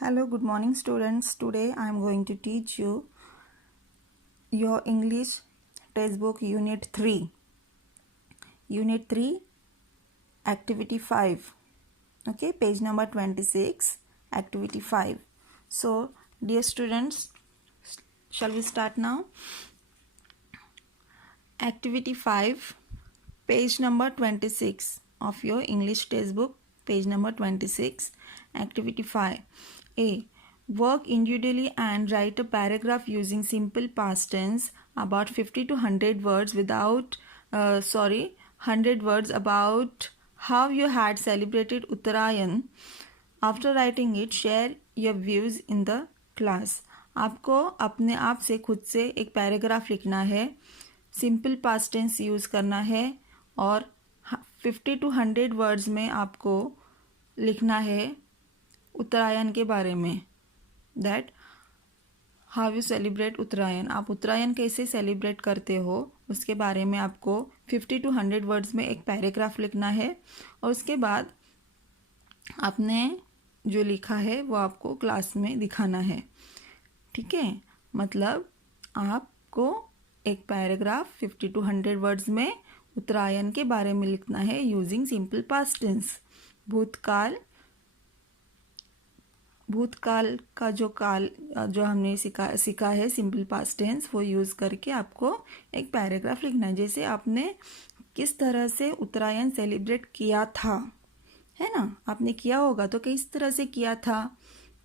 Hello, good morning students. Today I am going to teach you your English textbook Unit 3. Unit 3 Activity 5. Okay, page number 26, Activity 5. So, dear students, shall we start now? Activity 5, page number 26 of your English textbook, page number 26, Activity 5. A. Work individually and write a paragraph using simple past tense about 50 to 100 words 100 words about how you had celebrated Uttarayan. After writing it, share your views in the class. आपको अपने आप से खुद से एक paragraph लिखना है, simple past tense use करना है और 50 to 100 वर्ड्स में आपको लिखना है उत्तरायण के बारे में. दैट हाउ यू सेलिब्रेट उत्तरायण. आप उत्तरायण कैसे सेलिब्रेट करते हो उसके बारे में आपको 50 to 100 वर्ड्स में एक पैराग्राफ लिखना है और उसके बाद आपने जो लिखा है वो आपको क्लास में दिखाना है. ठीक है, मतलब आपको एक पैराग्राफ 50 to 100 वर्ड्स में उत्तरायण के बारे में लिखना है यूजिंग सिंपल पास्ट टेंस. भूतकाल का जो हमने सीखा है सिंपल पास्ट टेंस वो यूज़ करके आपको एक पैराग्राफ लिखना है. जैसे आपने किस तरह से उत्तरायण सेलिब्रेट किया था, है ना, आपने किया होगा तो किस तरह से किया था,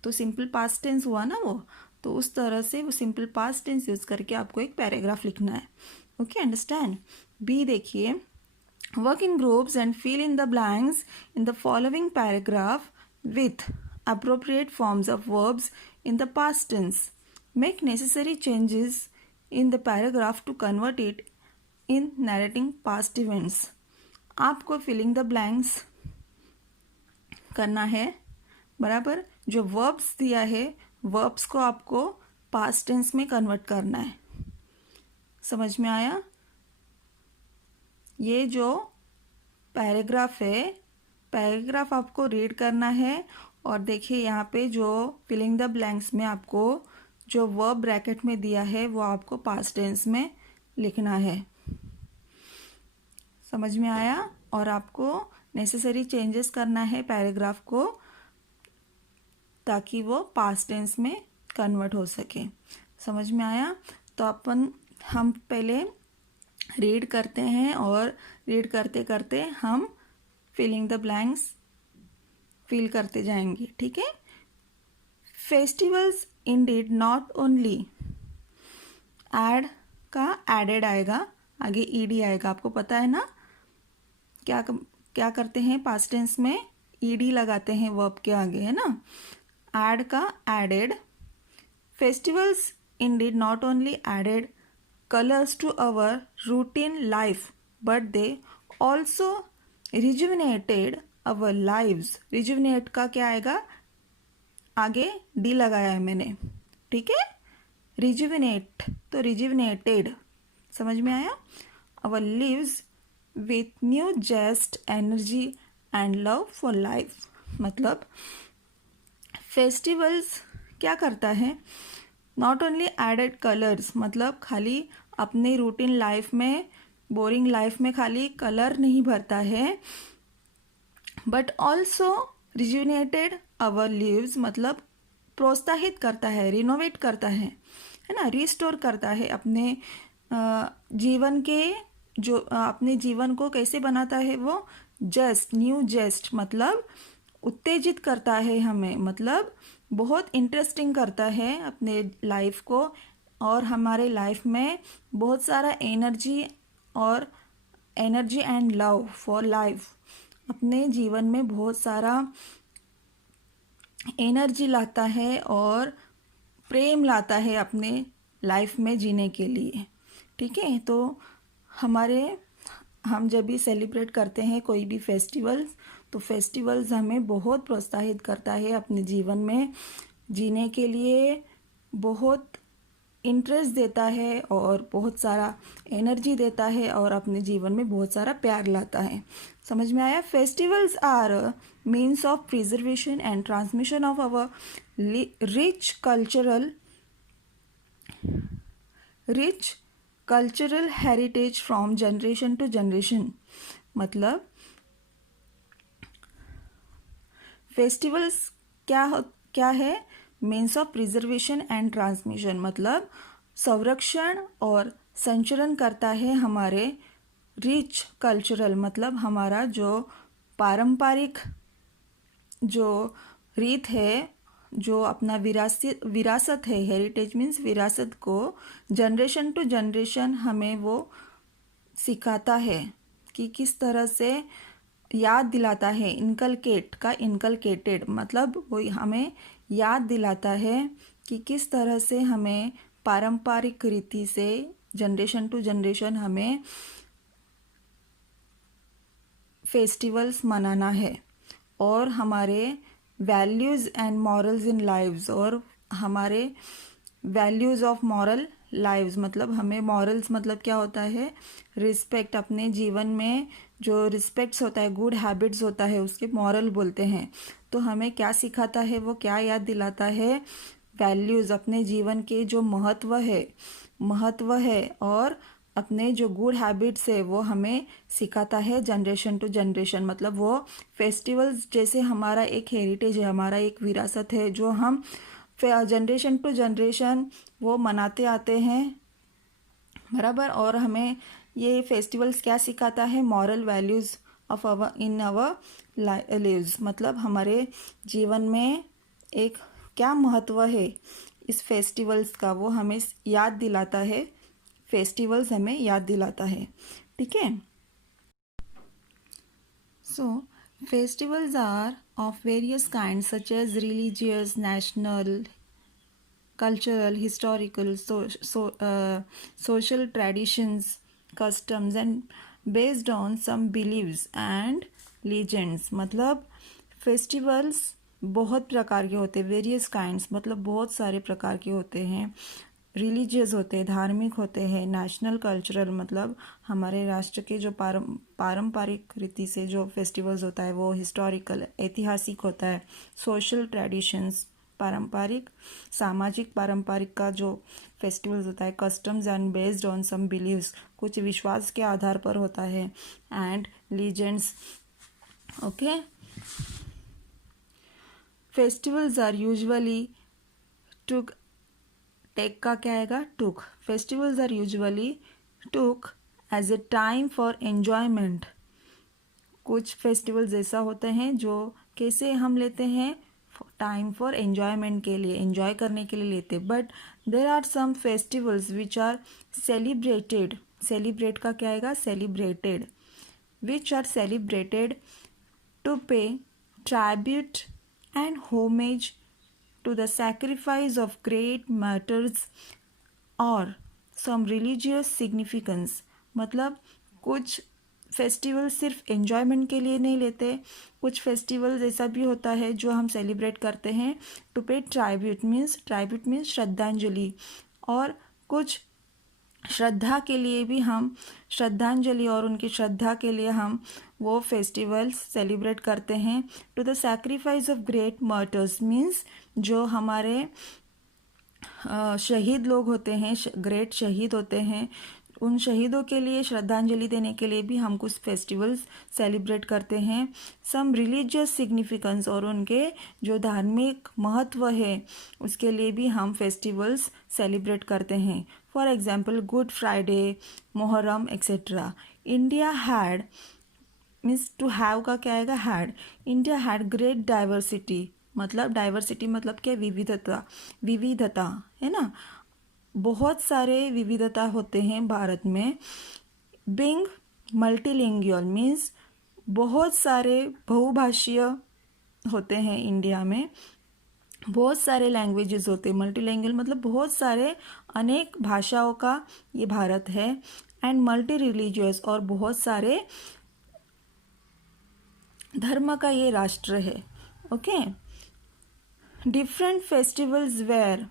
तो सिंपल पास्ट टेंस हुआ ना वो, तो उस तरह से वो सिंपल पास्ट टेंस यूज़ करके आपको एक पैराग्राफ लिखना है. Okay, understand. बी देखिए, work in groups and fill in the blanks in the following paragraph with appropriate forms of verbs in the past tense. Make necessary changes in the paragraph to convert it in narrating past events. आपको filling the blanks करना है, बराबर. जो verbs दिया है verbs को आपको past tense में convert करना है. समझ में आया? ये जो पैराग्राफ है, पैराग्राफ आपको रीड करना है और देखिए यहाँ पे जो फिलिंग द ब्लैंक्स में आपको जो वर्ब ब्रैकेट में दिया है वो आपको पास्ट टेंस में लिखना है. समझ में आया? और आपको नेसेसरी चेंजेस करना है पैराग्राफ को ताकि वो पास्ट टेंस में कन्वर्ट हो सके. समझ में आया? तो हम पहले रीड करते हैं और रीड करते करते हम फिलिंग द ब्लैंक्स फील करते जाएंगे. ठीक है. Festivals indeed not only, add का एडेड आएगा, आगे ईडी आएगा. आपको पता है ना क्या करते हैं पास्ट टेंस में, ईडी लगाते हैं वर्ब के आगे, है ना. एड का added. Festivals indeed not only added colours to our routine life but they also rejuvenated our lives. Rejuvenate का क्या आएगा, आगे डी लगाया है मैंने. ठीक है, रिजुविनेट तो रिजुविनेटेड. समझ में आया? Our lives with new zest energy and love for life. मतलब फेस्टिवल्स क्या करता है, नॉट ओनली एडेड कलर्स, मतलब खाली अपने रूटीन लाइफ में, बोरिंग लाइफ में खाली कलर नहीं भरता है, but also rejuvenated our lives, मतलब प्रोत्साहित करता है, रिनोवेट करता है ना, रिस्टोर करता है अपने जीवन के, जो अपने जीवन को कैसे बनाता है वो, जस्ट न्यू जेस्ट, मतलब उत्तेजित करता है हमें, मतलब बहुत इंटरेस्टिंग करता है अपने लाइफ को और हमारे लाइफ में बहुत सारा energy and love for life, अपने जीवन में बहुत सारा एनर्जी लाता है और प्रेम लाता है अपने लाइफ में जीने के लिए. ठीक है. तो हम जब भी सेलिब्रेट करते हैं कोई भी फेस्टिवल्स, तो फेस्टिवल्स हमें बहुत प्रोत्साहित करता है अपने जीवन में जीने के लिए, बहुत इंटरेस्ट देता है और बहुत सारा एनर्जी देता है और अपने जीवन में बहुत सारा प्यार लाता है। समझ में आया? Festivals are means of preservation and transmission of our rich cultural heritage from generation to generation. मतलब फेस्टिवल्स क्या है? Means of preservation and transmission, मतलब संरक्षण और संचरण करता है हमारे रिच कल्चरल, मतलब हमारा जो पारंपरिक जो रीत है, जो अपना विरासत है, हेरिटेज मीन्स विरासत को जनरेशन टू जनरेशन हमें वो सिखाता है कि किस तरह से याद दिलाता है। इनकलकेट का इनकलकेटेड मतलब वो हमें याद दिलाता है कि किस तरह से हमें पारंपरिक रीति से जनरेशन टू जनरेशन हमें फेस्टिवल्स मनाना है, और हमारे values and morals in lives, और हमारे वैल्यूज़ ऑफ मॉरल लाइव्स, मतलब हमें मॉरल्स मतलब क्या होता है? रिस्पेक्ट, अपने जीवन में जो रिस्पेक्ट्स होता है, गुड हैबिट्स होता है, उसके मॉरल बोलते हैं। तो हमें क्या सिखाता है वो, क्या याद दिलाता है? वैल्यूज़, अपने जीवन के जो महत्व है और अपने जो गुड हैबिट्स है वो हमें सिखाता है जनरेशन टू जनरेशन। मतलब वो फेस्टिवल्स जैसे हमारा एक हेरिटेज है, हमारा एक विरासत है जो हम जनरेशन टू जनरेशन वो मनाते आते हैं, बराबर। और हमें ये फेस्टिवल्स क्या सिखाता है? Moral values of our lives, मतलब हमारे जीवन में एक क्या महत्व है इस फेस्टिवल्स का, वो हमें याद दिलाता है। फेस्टिवल्स हमें याद दिलाता है, ठीक है। सो festivals are of various kinds such as religious, national, cultural, historical, social traditions, customs and based on some beliefs and legends। मतलब festivals बहुत प्रकार के होते हैं, वेरियस काइंड्स मतलब बहुत सारे प्रकार के होते हैं। रिलीजियस होते हैं, धार्मिक होते हैं। नेशनल कल्चरल मतलब हमारे राष्ट्र के जो पारंपरिक रीति से जो फेस्टिवल्स होता है वो हिस्टोरिकल, ऐतिहासिक होता है। सोशल ट्रेडिशंस पारंपरिक, सामाजिक पारंपरिक का जो फेस्टिवल्स होता है। Customs and based on some beliefs कुछ विश्वास के आधार पर होता है। And legends, okay. Festivals are usually took, take का क्या आएगा? Took. Festivals are usually took as a time for enjoyment. कुछ फेस्टिवल्स ऐसा होते हैं जो कैसे हम लेते हैं? टाइम फॉर एन्जॉयमेंट के लिए, एन्जॉय करने के लिए लेते। But there are some festivals which are celebrated, celebrate का क्या आएगा? Celebrated, which are celebrated to pay tribute and homage to the sacrifice of great martyrs or some religious significance। मतलब कुछ फेस्टिवल सिर्फ एन्जॉयमेंट के लिए नहीं लेते, कुछ फेस्टिवल्स ऐसा भी होता है जो हम सेलिब्रेट करते हैं टू पे ट्राइब्यूट मीन्स श्रद्धांजलि, और कुछ श्रद्धा के लिए भी हम श्रद्धांजलि और उनकी श्रद्धा के लिए हम वो फेस्टिवल्स सेलिब्रेट करते हैं। To the sacrifice of great martyrs means जो हमारे शहीद लोग होते हैं, ग्रेट शहीद होते हैं, उन शहीदों के लिए श्रद्धांजलि देने के लिए भी हम कुछ फेस्टिवल्स सेलिब्रेट करते हैं। सम रिलीजियस सिग्निफिकेंस और उनके जो धार्मिक महत्व है उसके लिए भी हम फेस्टिवल्स सेलिब्रेट करते हैं। For example Good Friday, Muharram etcetera. India had means to have का क्या आएगा? Had. India had great diversity, मतलब डाइवर्सिटी मतलब क्या? विविधता है ना, बहुत सारे विविधता होते हैं भारत में। बीइंग मल्टीलिंगुअल मीन्स बहुत सारे बहुभाषीय होते हैं इंडिया में, बहुत सारे लैंग्वेजेस होते हैं। मल्टीलिंगुअल मतलब बहुत सारे अनेक भाषाओं का ये भारत है। एंड मल्टी रिलीजियस और बहुत सारे धर्म का ये राष्ट्र है, okay. Different festivals were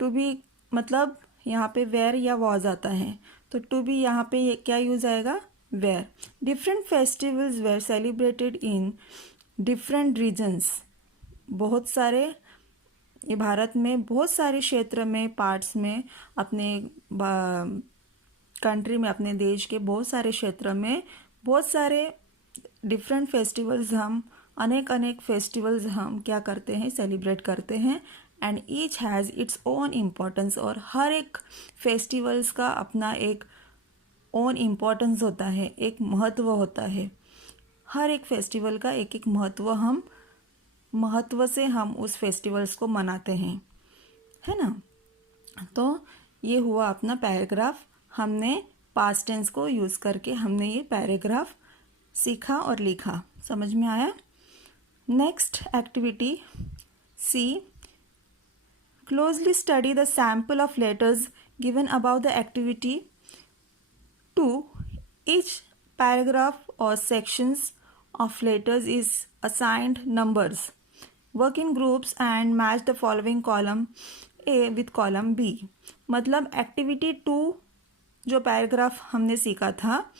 to be मतलब यहाँ पे वेयर या वॉज आता है, तो टू बी यहाँ पे क्या यूज़ आएगा, were. Different festivals were celebrated in different regions. बहुत सारे, ये भारत में बहुत सारे क्षेत्र में, पार्ट्स में, अपने कंट्री में, अपने देश के बहुत सारे क्षेत्र में बहुत सारे डिफरेंट फेस्टिवल्स हम अनेक फेस्टिवल्स हम क्या करते हैं, सेलिब्रेट करते हैं। And each has its own importance, और हर एक फेस्टिवल्स का अपना एक ओन इम्पोर्टेंस होता है, एक महत्व होता है। हर एक फेस्टिवल का एक एक महत्व से हम उस फेस्टिवल्स को मनाते हैं, है ना। तो ये हुआ अपना पैराग्राफ। हमने पास्ट टेंस को यूज़ करके हमने ये पैराग्राफ सीखा और लिखा। समझ में आया। Next activity C, closely study the sample of letters given about the activity 2. Each paragraph or sections of letters is assigned numbers. Work in groups and match the following column A with column B. मतलब activity 2 जो paragraph हमने सीखा था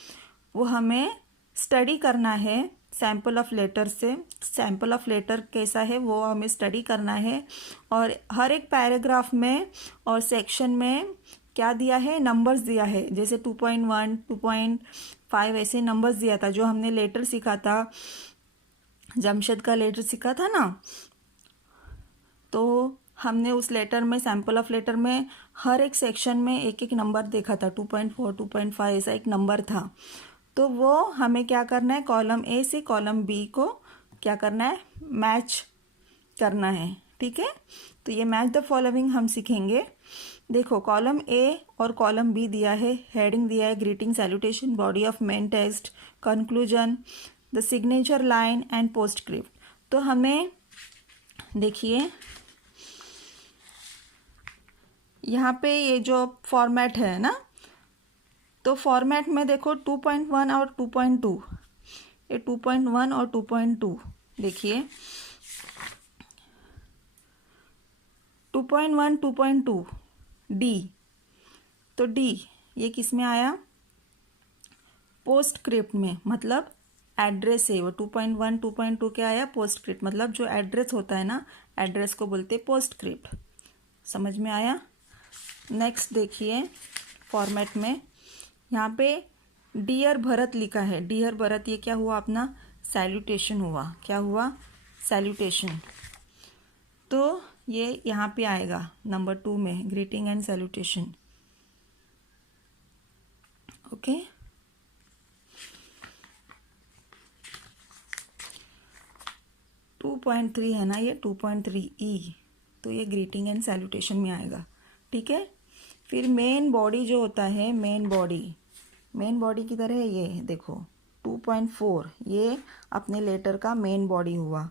वो हमें study करना है sample of letter से। सैम्पल ऑफ लेटर कैसा है वो हमें स्टडी करना है, और हर एक पैराग्राफ में और सेक्शन में क्या दिया है, नंबर्स दिया है। जैसे 2.1, 2.5 ऐसे नंबर्स दिया था। जो हमने लेटर सीखा था, जमशेद का लेटर सीखा था ना, तो हमने उस लेटर में, सैम्पल ऑफ लेटर में हर एक सेक्शन में एक एक नंबर देखा था। 2.4, 2.5 ऐसा एक नंबर था। तो वो हमें क्या करना है, कॉलम ए से कॉलम बी को क्या करना है, मैच करना है। ठीक है, तो ये मैच द फॉलोइंग हम सीखेंगे। देखो, कॉलम ए और कॉलम बी दिया है, हेडिंग दिया है greeting, salutation, body of main text, conclusion, the signature line and PostScript. तो हमें देखिए यहाँ पे ये जो फॉर्मेट है ना, तो फॉर्मेट में देखो 2.1 और 2.2, ये 2.1 और 2.2 देखिए 2.1, 2.2 डी। तो डी ये किस में आया, पोस्टस्क्रिप्ट में, मतलब एड्रेस है वो। 2.1, 2.2 क्या आया, पोस्टस्क्रिप्ट, मतलब जो एड्रेस होता है ना, एड्रेस को बोलते हैं पोस्टस्क्रिप्ट। समझ में आया। नेक्स्ट देखिए फॉर्मेट में यहाँ पे डियर भरत लिखा है। डियर भरत ये क्या हुआ, अपना सैल्यूटेशन हुआ। क्या हुआ, सैल्यूटेशन। तो ये यहाँ पे आएगा नंबर 2 में, greeting and salutation. Okay, to 2.3 है ना, ये 2.3 ई, तो ये ग्रीटिंग एंड सैल्यूटेशन में आएगा। ठीक है, फिर मेन बॉडी जो होता है, मेन बॉडी की तरह ये देखो 2.4, ये अपने लेटर का मेन बॉडी हुआ।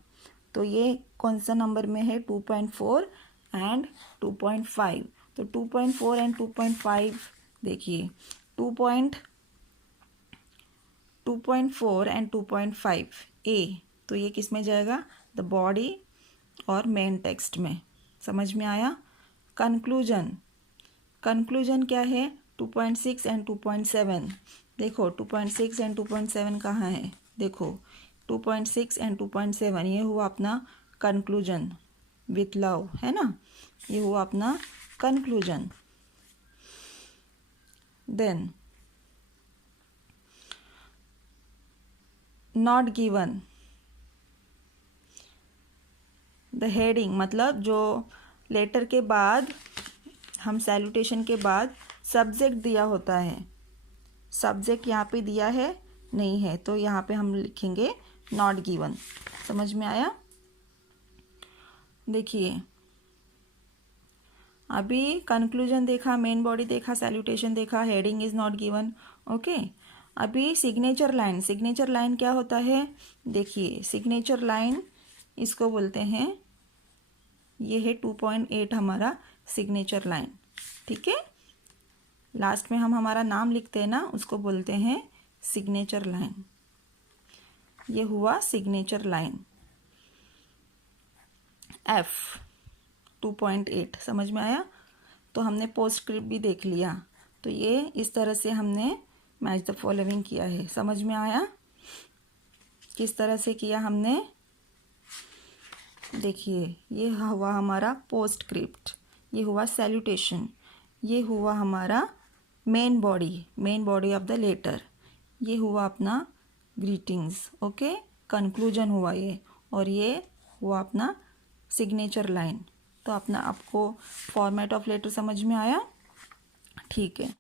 तो ये कौन सा नंबर में है, 2.4 एंड 2.5। तो 2.4 एंड 2.5 देखिए, 2.4 एंड 2.5 ए, तो ये किस में जाएगा, द बॉडी और मेन टेक्स्ट में। समझ में आया। कंक्लूजन क्या है, 2.6 एंड 2.7। देखो 2.6 एंड 2.7 कहाँ है, देखो 2.6 एंड 2.7, ये हुआ अपना कंक्लूजन विथ लव, है ना, ये हुआ अपना conclusion. Then not given, the heading, मतलब जो लेटर के बाद हम सैल्यूटेशन के बाद सब्जेक्ट दिया होता है, सब्जेक्ट यहाँ पे दिया है नहीं है, तो यहाँ पे हम लिखेंगे नॉट गिवन। समझ में आया। देखिए अभी कंक्लूजन देखा, मेन बॉडी देखा, सैल्यूटेशन देखा, heading is not given. Okay, अभी सिग्नेचर लाइन क्या होता है, देखिए सिग्नेचर लाइन इसको बोलते हैं, ये है 2.8 हमारा सिग्नेचर लाइन। ठीक है, लास्ट में हम हमारा नाम लिखते हैं ना, उसको बोलते हैं सिग्नेचर लाइन। ये हुआ सिग्नेचर लाइन। F 2.8, समझ में आया। तो हमने पोस्टस्क्रिप्ट भी देख लिया। तो ये इस तरह से हमने मैच द फॉलोइंग किया है। समझ में आया किस तरह से किया हमने? देखिए, ये हुआ हमारा पोस्टस्क्रिप्ट, ये हुआ सैल्यूटेशन, ये हुआ हमारा main body of the letter, ये हुआ अपना ग्रीटिंग्स, ओके, कंक्लूजन हुआ ये, और ये हुआ अपना सिग्नेचर लाइन। तो अपना आपको फॉर्मेट ऑफ लेटर समझ में आया? ठीक है।